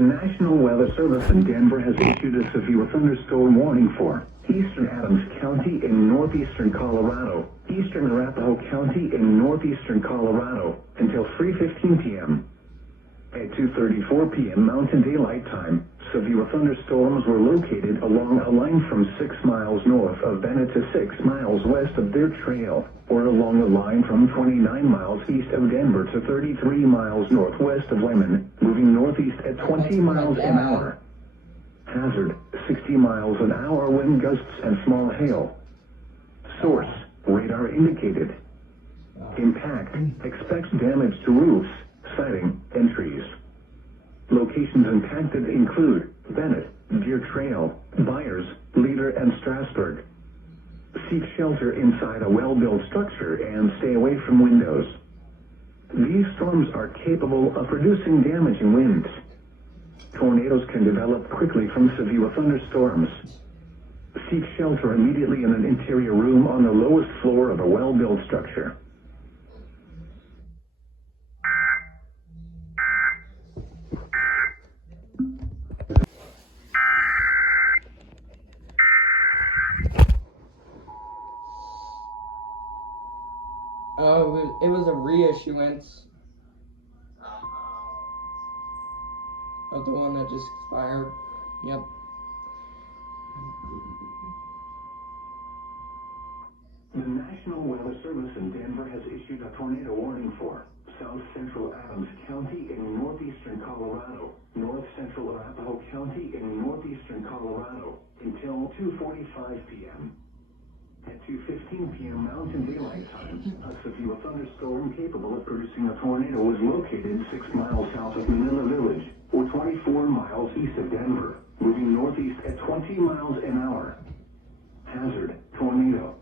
National Weather Service in Denver has issued a severe thunderstorm warning for eastern Adams County in northeastern Colorado, eastern Arapahoe County in northeastern Colorado, until 3:15 p.m. At 2:34 p.m. Mountain Daylight Time, severe thunderstorms were located along a line from 6 miles north of Bennett to 6 miles west of their trail, or along a line from 29 miles east of Denver to 33 miles northwest of Lemon, moving northeast at 20 miles an hour. Hazard, 60 miles an hour wind gusts and small hail. Source, radar indicated. Impact, expects damage to roofs, siding, and trees. Locations impacted include Bennett, Deer Trail, Byers, Leader, and Strasburg. Seek shelter inside a well-built structure and stay away from windows. These storms are capable of producing damaging winds. Tornadoes can develop quickly from severe thunderstorms. Seek shelter immediately in an interior room on the lowest floor of a well-built structure. Oh, it was a reissuance of the one that just expired. Yep. The National Weather Service in Denver has issued a tornado warning for south central Adams County in northeastern Colorado, north central Arapahoe County in northeastern Colorado, until 2:45 p.m. At 2:15 p.m. Mountain Daylight Time, a severe thunderstorm capable of producing a tornado was located 6 miles south of Manila Village, or 24 miles east of Denver, moving northeast at 20 miles an hour. Hazard, tornado.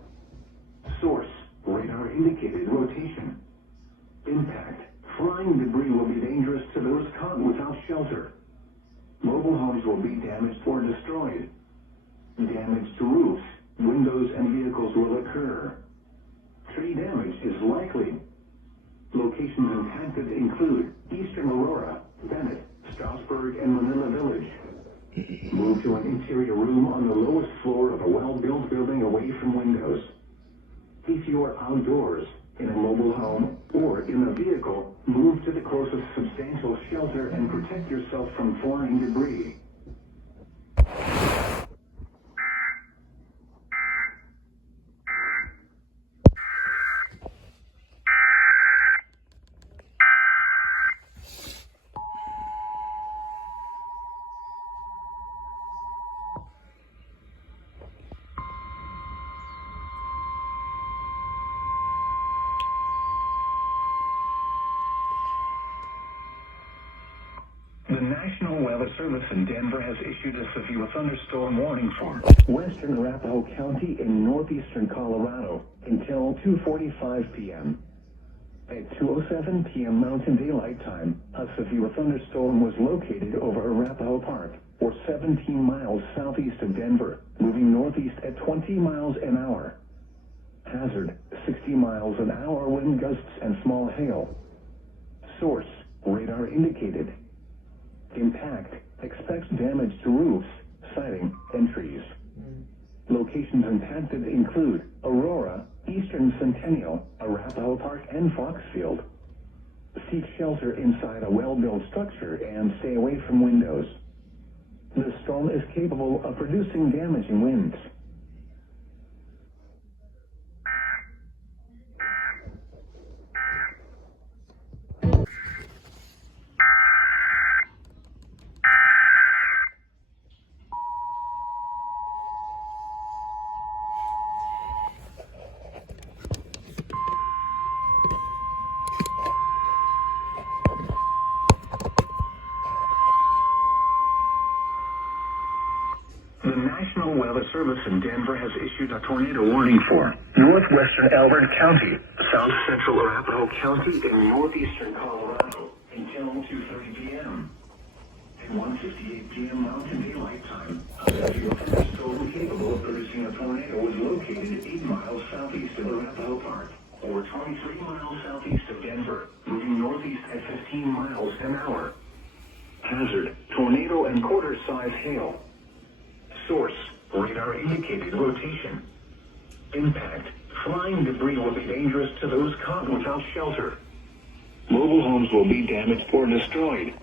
Source, radar indicated rotation. Impact, flying debris will be dangerous to those caught without shelter. Mobile homes will be damaged or destroyed. Damage to roofs, windows, and vehicles will occur. Tree damage is likely. Locations impacted include eastern Aurora, Bennett, Strasburg, and Manila Village. Move to an interior room on the lowest floor of a well-built building away from windows. If you are outdoors, in a mobile home, or in a vehicle, move to the closest substantial shelter and protect yourself from flying debris. The National Weather Service in Denver has issued a severe thunderstorm warning for western Arapahoe County in northeastern Colorado until 2:45 p.m. At 2:07 p.m. Mountain Daylight Time, a severe thunderstorm was located over Arapahoe Park, or 17 miles southeast of Denver, moving northeast at 20 miles an hour. Hazard, 60 miles an hour wind gusts and small hail. Source, radar indicated. Impact, expects damage to roofs, siding, and trees. Locations impacted include Aurora, Eastern Centennial, Arapahoe Park, and Foxfield. Seek shelter inside a well-built structure and stay away from windows. The storm is capable of producing damaging winds. The National Weather Service in Denver has issued a tornado warning for northwestern Elbert County, south central Arapahoe County, and northeastern Colorado until 2:30 p.m. At 1:58 p.m. Mountain Daylight Time, a severe thunderstorm capable of producing a tornado was located 8 miles southeast of Arapahoe Park, or 23 miles southeast of Denver, moving northeast at 15 miles an hour. Hazard, tornado and quarter-size hail. Source, radar indicated rotation. Impact, flying debris will be dangerous to those caught without shelter. Mobile homes will be damaged or destroyed.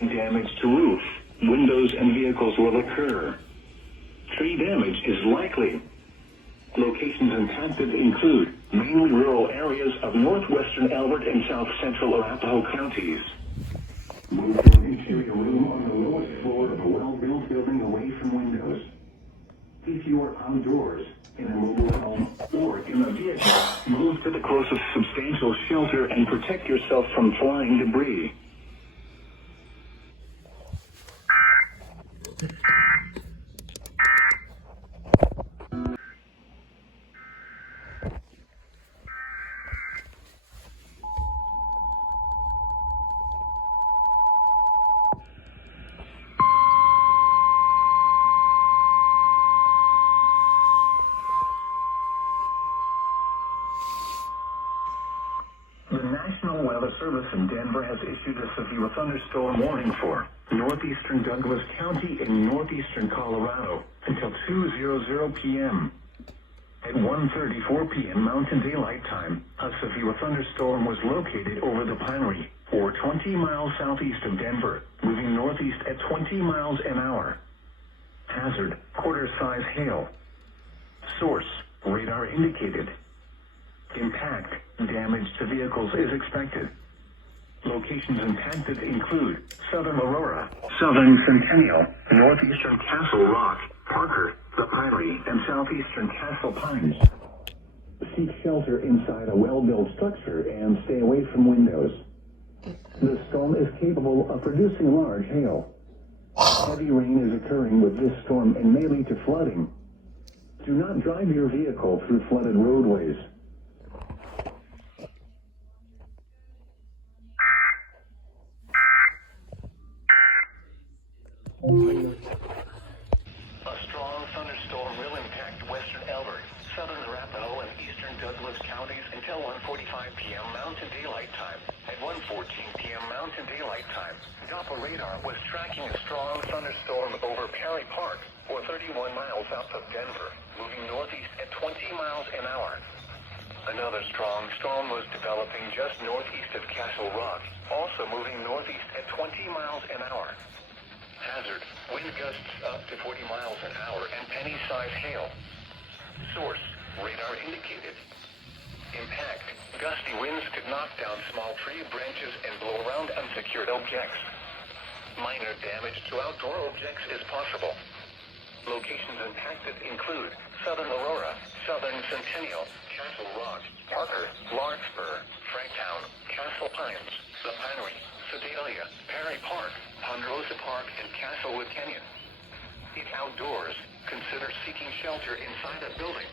Damage to roof, windows and vehicles will occur. Tree damage is likely. Locations impacted include mainly rural areas of northwestern Albert and south central Arapahoe counties. Move to an interior room on the lowest floor of a well-built building away from windows. If you are outdoors, in a mobile home, or in a vehicle, move to the closest substantial shelter and protect yourself from flying debris. The National Weather Service in Denver has issued a severe thunderstorm warning for northeastern Douglas County in northeastern Colorado until 2:00 p.m. At 1:34 p.m. Mountain Daylight Time, a severe thunderstorm was located over the Pinery, or 20 miles southeast of Denver, moving northeast at 20 miles an hour. Hazard, quarter-size hail. Source, radar indicated. Impact, damage to vehicles is expected. Locations impacted include southern Aurora, southern Centennial, northeastern Castle Rock, Parker, the Pinery, and southeastern Castle Pines. Seek shelter inside a well-built structure and stay away from windows. The storm is capable of producing large hail. Heavy rain is occurring with this storm and may lead to flooding. Do not drive your vehicle through flooded roadways. A strong thunderstorm will impact western Albert, southern Arapahoe, and eastern Douglas counties until 1:45 p.m. Mountain Daylight Time. At 1:14 p.m. Mountain Daylight Time, Doppler radar was tracking a strong thunderstorm over Perry Park, or 31 miles south of Denver, moving northeast at 20 miles an hour. Another strong storm was developing just northeast of Castle Rock, also moving northeast at 20 miles an hour. Hazard, wind gusts up to 40 miles an hour and penny-sized hail. Source, radar indicated. Impact, gusty winds could knock down small tree branches and blow around unsecured objects. Minor damage to outdoor objects is possible. Locations impacted include southern Aurora, southern Centennial, Castle Rock, Parker, Larkspur, Franktown, Castle Pines, the Pinery, Sedalia, Perry Park, Ponderosa Park, and Castlewood Canyon. If outdoors, consider seeking shelter inside a building.